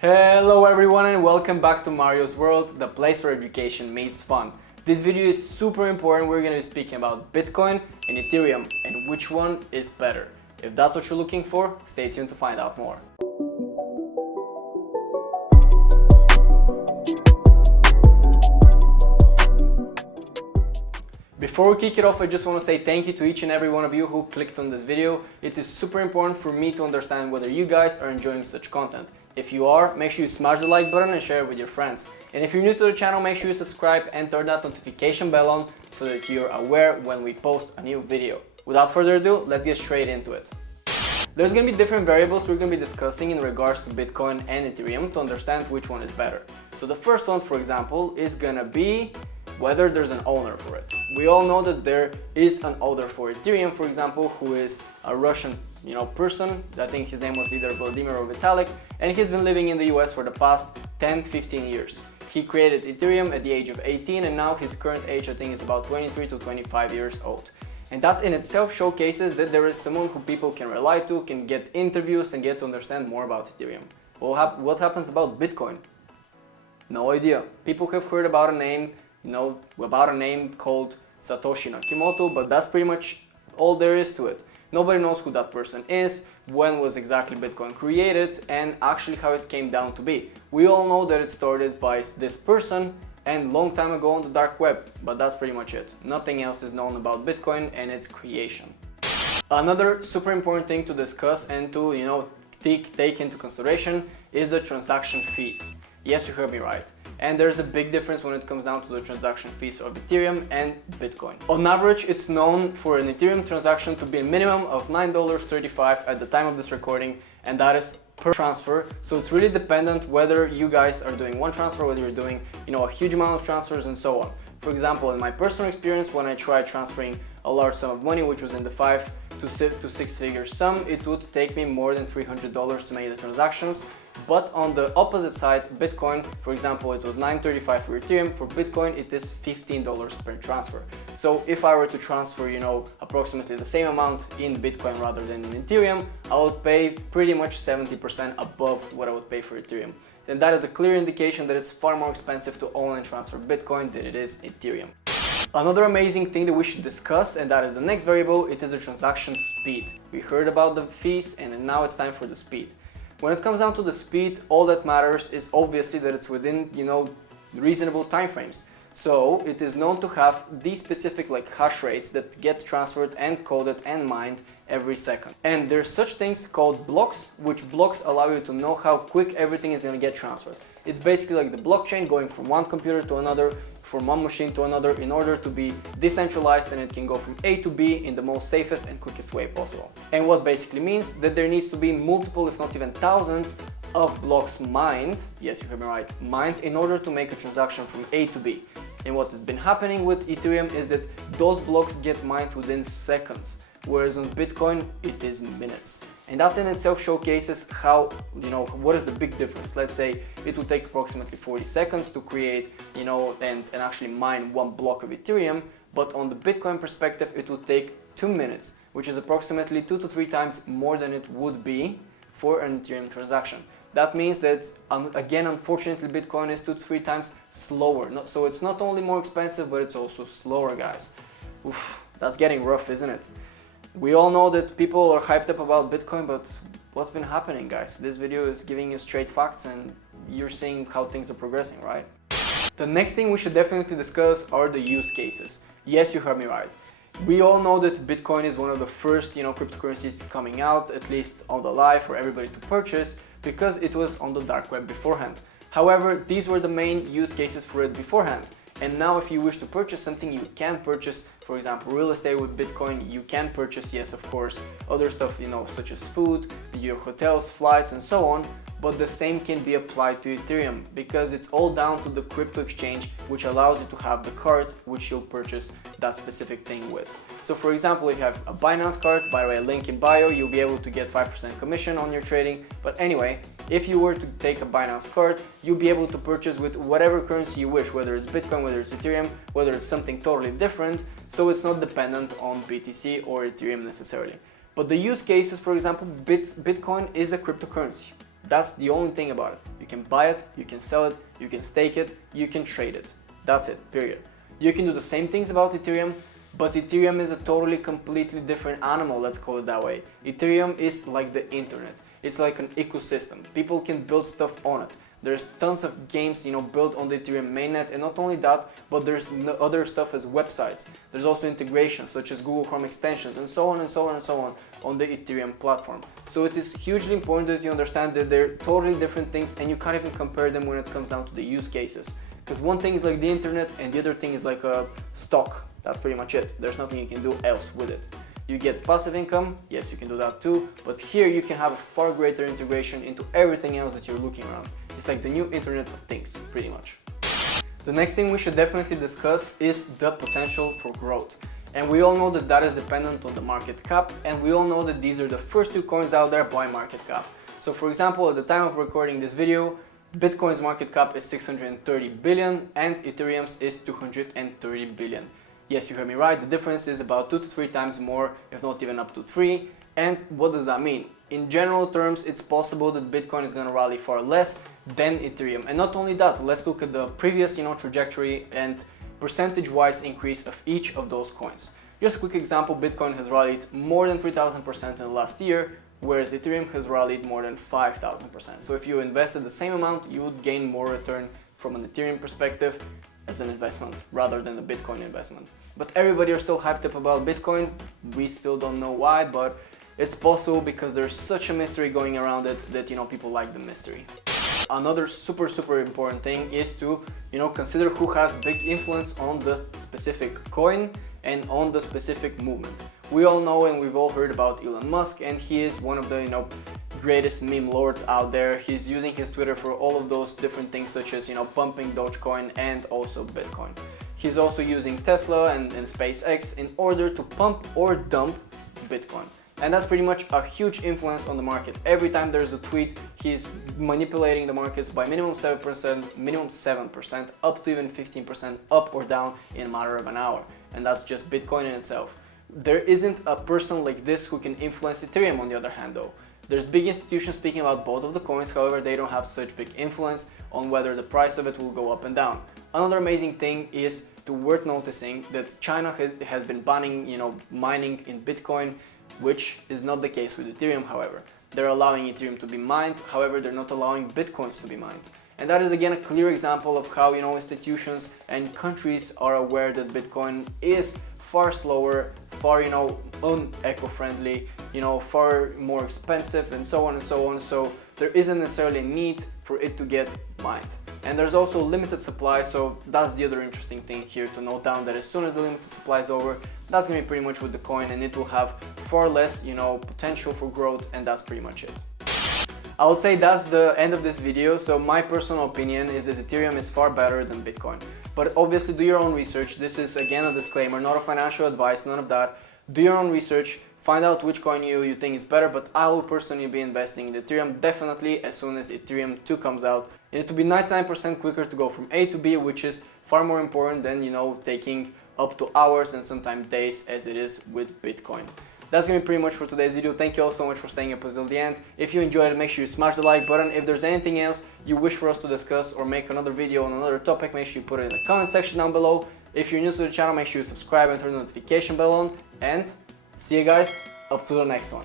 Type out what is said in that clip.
Hello everyone and welcome back to Mario's World, the place where education meets fun. This video is super important. We're going to be speaking about Bitcoin and Ethereum and which one is better. If that's what you're looking for, stay tuned to find out more. Before we kick it off, I just want to say thank you to each and every one of you who clicked on this video. It is super important for me to understand whether you guys are enjoying such content. If you are, make sure you smash the like button and share it with your friends. And if you're new to the channel, make sure you subscribe and turn that notification bell on so that you're aware when we post a new video. Without further ado, let's get straight into it. There's going to be different variables we're going to be discussing in regards to Bitcoin and Ethereum to understand which one is better. So the first one, for example, is going to be whether there's an owner for it. We all know that there is an owner for Ethereum, for example, who is a Russian person. I think his name was either Vladimir or Vitalik, and he's been living in the US for the past 10-15 years. He created Ethereum at the age of 18, and now his current age, I think, is about 23 to 25 years old. And that in itself showcases that there is someone who people can rely to, can get interviews and get to understand more about Ethereum. Well, what happens about Bitcoin? No idea. People have heard about a name, called Satoshi Nakamoto, but that's pretty much all there is to it. Nobody knows who that person is, when was exactly Bitcoin created, and actually how it came down to be. We all know that it started by this person and long time ago on the dark web, but that's pretty much it. Nothing else is known about Bitcoin and its creation. Another super important thing to discuss and to take into consideration is the transaction fees. Yes, you heard me right. And there's a big difference when it comes down to the transaction fees of Ethereum and Bitcoin. On average, it's known for an Ethereum transaction to be a minimum of $9.35 at the time of this recording, and that is per transfer. So it's really dependent whether you guys are doing one transfer, whether you're doing a huge amount of transfers and so on. For example, in my personal experience, when I tried transferring a large sum of money, which was in the 5 to 6 figure sum, it would take me more than $300 to make the transactions. But on the opposite side, Bitcoin, for example, it was $9.35 for Ethereum. For Bitcoin, it is $15 per transfer. So if I were to transfer, approximately the same amount in Bitcoin rather than in Ethereum, I would pay pretty much 70% above what I would pay for Ethereum. And that is a clear indication that it's far more expensive to own and transfer Bitcoin than it is Ethereum. Another amazing thing that we should discuss, and that is the next variable, it is the transaction speed. We heard about the fees, and now it's time for the speed. When it comes down to the speed, all that matters is obviously that it's within, reasonable time frames. So it is known to have these specific hash rates that get transferred and coded and mined every second. And there's such things called blocks, which blocks allow you to know how quick everything is going to get transferred. It's basically like the blockchain going from one computer to another, from one machine to another, in order to be decentralized, and it can go from A to B in the most safest and quickest way possible. And what basically means that there needs to be multiple, if not even thousands, of blocks mined, yes, you heard me right, mined, in order to make a transaction from A to B. And what has been happening with Ethereum is that those blocks get mined within seconds, whereas on Bitcoin it is minutes. And that in itself showcases how, what is the big difference. Let's say it would take approximately 40 seconds to create, and actually mine one block of Ethereum, but on the Bitcoin perspective it would take 2 minutes, which is approximately 2 to 3 times more than it would be for an Ethereum transaction. That means that, again, unfortunately, Bitcoin is 2 to 3 times slower. So it's not only more expensive, but it's also slower, guys. Oof, that's getting rough, isn't it? We all know that people are hyped up about Bitcoin, but what's been happening, guys? This video is giving you straight facts and you're seeing how things are progressing, right? The next thing we should definitely discuss are the use cases. Yes, you heard me right. We all know that Bitcoin is one of the first, cryptocurrencies coming out, at least on the live for everybody to purchase, because it was on the dark web beforehand. However, these were the main use cases for it beforehand. And now if you wish to purchase something, you can purchase, for example, real estate with Bitcoin. You can purchase, yes, of course, other stuff, such as food, your hotels, flights, and so on. But the same can be applied to Ethereum because it's all down to the crypto exchange, which allows you to have the card which you'll purchase that specific thing with. So for example, if you have a Binance card, by the way, link in bio, you'll be able to get 5% commission on your trading. But anyway, if you were to take a Binance card, you'll be able to purchase with whatever currency you wish, whether it's Bitcoin, whether it's Ethereum, whether it's something totally different. So it's not dependent on BTC or Ethereum necessarily. But the use cases, for example, Bitcoin is a cryptocurrency. That's the only thing about it. You can buy it, you can sell it, you can stake it, you can trade it. That's it, period. You can do the same things about Ethereum, but Ethereum is a totally completely different animal, let's call it that way. Ethereum is like the internet. It's like an ecosystem. People can build stuff on it. There's tons of games, built on the Ethereum mainnet, and not only that, but there's other stuff as websites. There's also integrations such as Google Chrome extensions, and so on and so on and so on the Ethereum platform. So it is hugely important that you understand that they're totally different things, and you can't even compare them when it comes down to the use cases. Because one thing is like the internet, and the other thing is like a stock. That's pretty much it. There's nothing you can do else with it. You get passive income, yes, you can do that too, but here you can have a far greater integration into everything else that you're looking around. It's like the new Internet of Things, pretty much. The next thing we should definitely discuss is the potential for growth. And we all know that that is dependent on the market cap, and we all know that these are the first two coins out there by market cap. So for example, at the time of recording this video, Bitcoin's market cap is 630 billion and Ethereum's is 230 billion. Yes, you heard me right, the difference is about 2 to 3 times more, if not even up to 3. And what does that mean? In general terms, it's possible that Bitcoin is going to rally far less than Ethereum. And not only that, let's look at the previous trajectory and percentage-wise increase of each of those coins. Just a quick example, Bitcoin has rallied more than 3,000% in the last year, whereas Ethereum has rallied more than 5,000%. So if you invested the same amount, you would gain more return from an Ethereum perspective as an investment rather than a Bitcoin investment. But everybody are still hyped up about Bitcoin. We still don't know why, but it's possible because there's such a mystery going around it that people like the mystery. Another super important thing is to consider who has big influence on the specific coin and on the specific movement. We all know and we've all heard about Elon Musk, and he is one of the greatest meme lords out there. He's using his Twitter for all of those different things such as pumping Dogecoin and also Bitcoin. He's also using Tesla and SpaceX in order to pump or dump Bitcoin. And that's pretty much a huge influence on the market. Every time there's a tweet, he's manipulating the markets by minimum 7%, up to even 15% up or down in a matter of an hour. And that's just Bitcoin in itself. There isn't a person like this who can influence Ethereum on the other hand though. There's big institutions speaking about both of the coins, however they don't have such big influence on whether the price of it will go up and down. Another amazing thing is worth noticing that China has been banning mining in Bitcoin, which is not the case with Ethereum, however. They're allowing Ethereum to be mined, however they're not allowing Bitcoins to be mined. And that is again a clear example of how institutions and countries are aware that Bitcoin is far slower, far un-eco-friendly, far more expensive, and so on and so on. So there isn't necessarily a need for it to get mined. And there's also limited supply, so that's the other interesting thing here to note down, that as soon as the limited supply is over, that's going to be pretty much with the coin, and it will have far less potential for growth, and that's pretty much it. I would say that's the end of this video. So my personal opinion is that Ethereum is far better than Bitcoin. But obviously do your own research. This is again a disclaimer, not a financial advice, none of that. Do your own research, find out which coin you think is better, but I will personally be investing in Ethereum definitely as soon as Ethereum 2 comes out. And it will be 99% quicker to go from A to B, which is far more important than taking up to hours and sometimes days as it is with Bitcoin. That's gonna be pretty much for today's video. Thank you all so much for staying up until the end. If you enjoyed it, make sure you smash the like button. If there's anything else you wish for us to discuss or make another video on another topic, make sure you put it in the comment section down below. If you're new to the channel, make sure you subscribe and turn the notification bell on. And see you guys up to the next one.